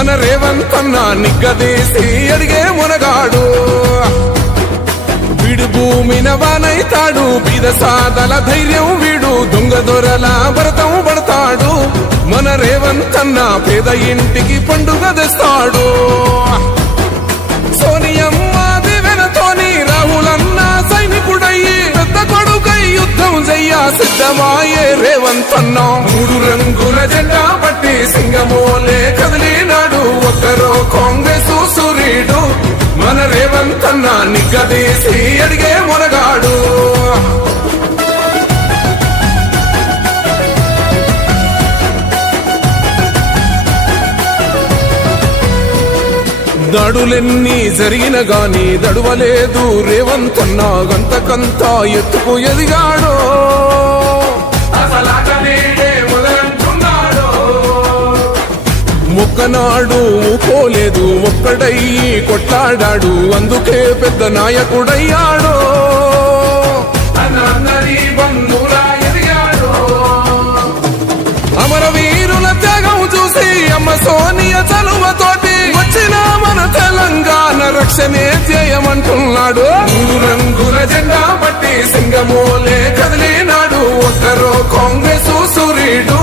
మన రేవంతన్న నిగ్గదీసి అడిగే మునగాడు వీడు భూమిన వానైతాడు బీద సాదల ధైర్యం వీడు దొంగ దొరల భరతం పడతాడు మన రేవంతన్న పేద ఇంటికి పండుగ తెస్తాడు సోనియమ్మ దివెనతోని రాహులన్న సైనికుడయ్యి పెద్ద కొడుకై యుద్ధం చెయ్య సిద్ధమాయే రేవంతన్న మూడు రంగుల జెండా పట్టి సింగమోలే కదిలినాడు ఒక్కరో కాంగ్రెస్ సూర్యుడు మన రేవంతన్న నిగ్గదీసి అడిగే మునగాడు దాడులెన్ని జరిగిన గాని దడువలేదు రేవంతన్న గంతకంతా ఎత్తుకు ఎదిగాడో ఒక్కనాడు ఊకోలేదు ఒక్కడయ్యి కొట్లాడాడు అందుకే పెద్ద నాయకుడయ్యాడో అమరవీరుల త్యాగం చూసి అమ్మ సోనియ చలువతోటి వచ్చిన మన తెలంగాణ రక్షణే చేయమంటున్నాడు మూడు రంగుల జెండా పట్టి సింగమోలే కదిలినాడు ఒక్కరో కాంగ్రెస్ సూర్యుడు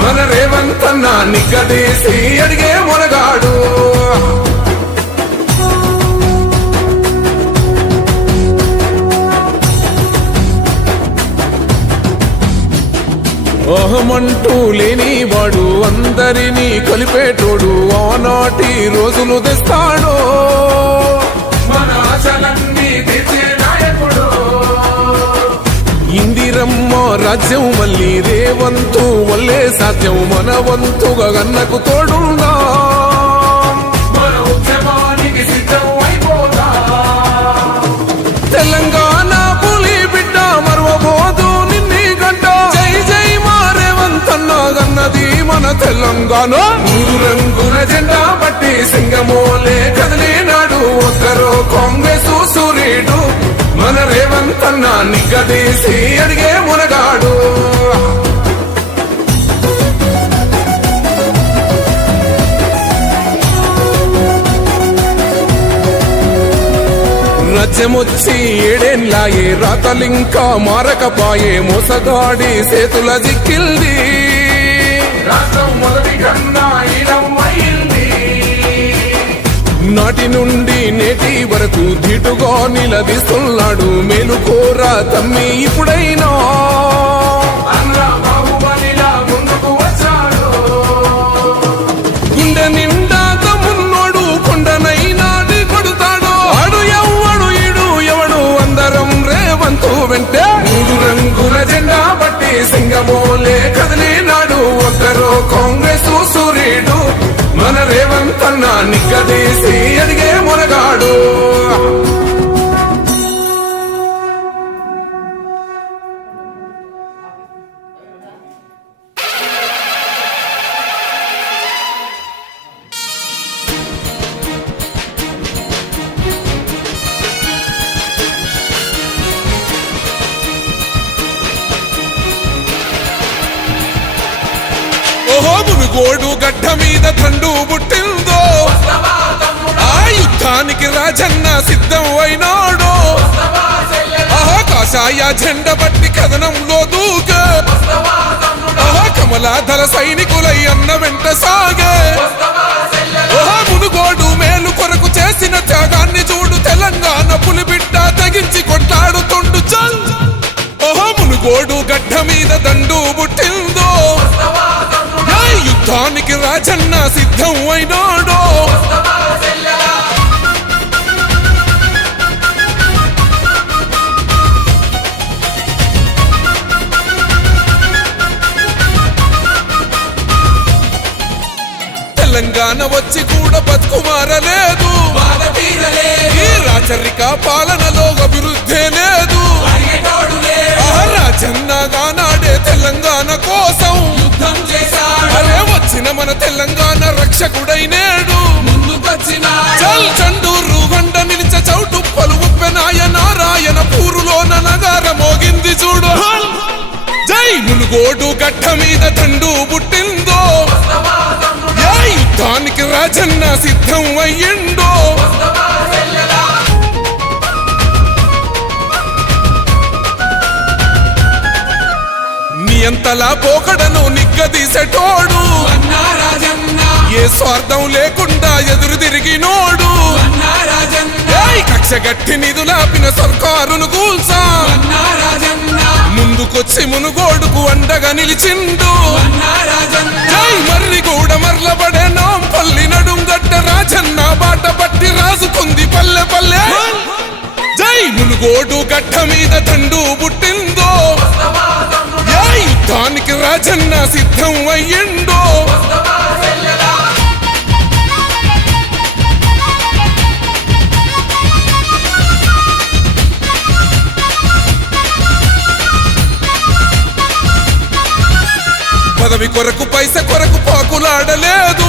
మన రేవంతన్న నిగ్గదీసి అడిగే మునగాడు అహమంటూ లేనివాడు అందరినీ కలిపేటోడు ఆనాటి రోజులు తెస్తాడు మన ఆశలన్నీ తీర్చే నాయకుడు ఇందిరమ్మ రాజ్యం మళ్ళీ రేవంతు వల్లే సాధ్యం మన వంతుగా గన్నకు తోడున్నా మన ఉద్యమానికి సిద్ధం అయిపోతా తెలంగాణ పులి బిడ్డ మరవబోదు నిన్ని గంట జై జై మా రేవంతన్న గన్నది మన తెలంగాణ మూడు రంగుల జెండా పట్టి సింగమోలే కదిలినాడు ఒక్కరో కాంగ్రెస్ సూర్యుడు మన రేవంతన్న నిగ్గదీసి అడిగే మునగాడు రాజ్యమొచ్చి ఏడేళ్ళాయే రాతలింకా మారకపాయే మోసగాడి సేతుల జిక్కిల్ది రాష్ట్రం మొదటి కన్నా నాటి నుండి నేటి వరకు ధీటుగా నిలదీస్తున్నాడు మేలుకోరా తమ్మి ఇప్పుడైనా గుండె నిండా తమ్మున్నోడు కొండనైనా కొడుతాడు ఆడు ఎవ్వడు ఈడు ఎవడు అందరం రేవంతు వెంటే మూడు రంగుల జెండా పట్టి సింగమోలే కదిలినాడు ఒక్కరో కాంగ్రెస్ సూర్యుడు మన రేవంతన్న నిగ్గదీసి అడిగే మునగాడు ఓహో మునుగోడు గడ్డ మీద తండు పుట్టిందో ఆ యుద్ధానికి రాజన్న సిద్ధం అయినాడు ఆహా కాషాయ జెండ బట్టి కథనంలో దూకే ఆహా కమలాధర సైనికులై అన్న వెంట సాగే ఓహా మునుగోడు మేలు కొరకు చేసిన త్యాగాన్ని చూడు తెలంగాణ పులిబిడ్డ తెగించి కొట్లాడుతుండు చల్ ఓహో మునుగోడు గడ్డ మీద దండు పుట్టిందో యుద్ధానికి రాజన్న సిద్ధం అయినాడో తెలంగాణ వచ్చి కూడా బతుకుమారలేదు ఈ రాచరిక పాలనలో అభివృద్ధి లేదు రాజన్నగా నాడే తెలంగాణ కోసం యుద్ధం చేశాడు అరే వచ్చిన మన తెలంగాణ రక్షకుడై నేడు ముందుకొచ్చిన చల్ చండూరు గండ నిలిచ చౌటు పలు ఉప్పెనాయ నారాయణ పూరులోన నగార మోగింది చూడు జై మునుగోడు గడ్డ మీద తండు పుట్టిందో యుద్ధానికి రాజన్న సిద్ధం అయ్యిండో నియంతలా పోకడను నిగ్గదీసెటోడు ఏ స్వార్థం లేకుండా ఎదురు తిరిగినోడు కక్ష గట్టి నిధులాపిన సర్కారును కూల్సా ముందుకొచ్చి మునుగోడుకు అండగా నిలిచిండు జై మర్రి గూడ మర్లబడే నాంపల్లి నడుంగడ్డ రాజన్న బాట పట్టి రాసుకుంది పల్లె పల్లె జై మునుగోడు గడ్డ మీద తండు పుట్టిందో ఏ యుద్ధానికి రాజన్న సిద్ధం అయ్యిండో పదవి కొరకు పైస కొరకు పాకులాడలేదు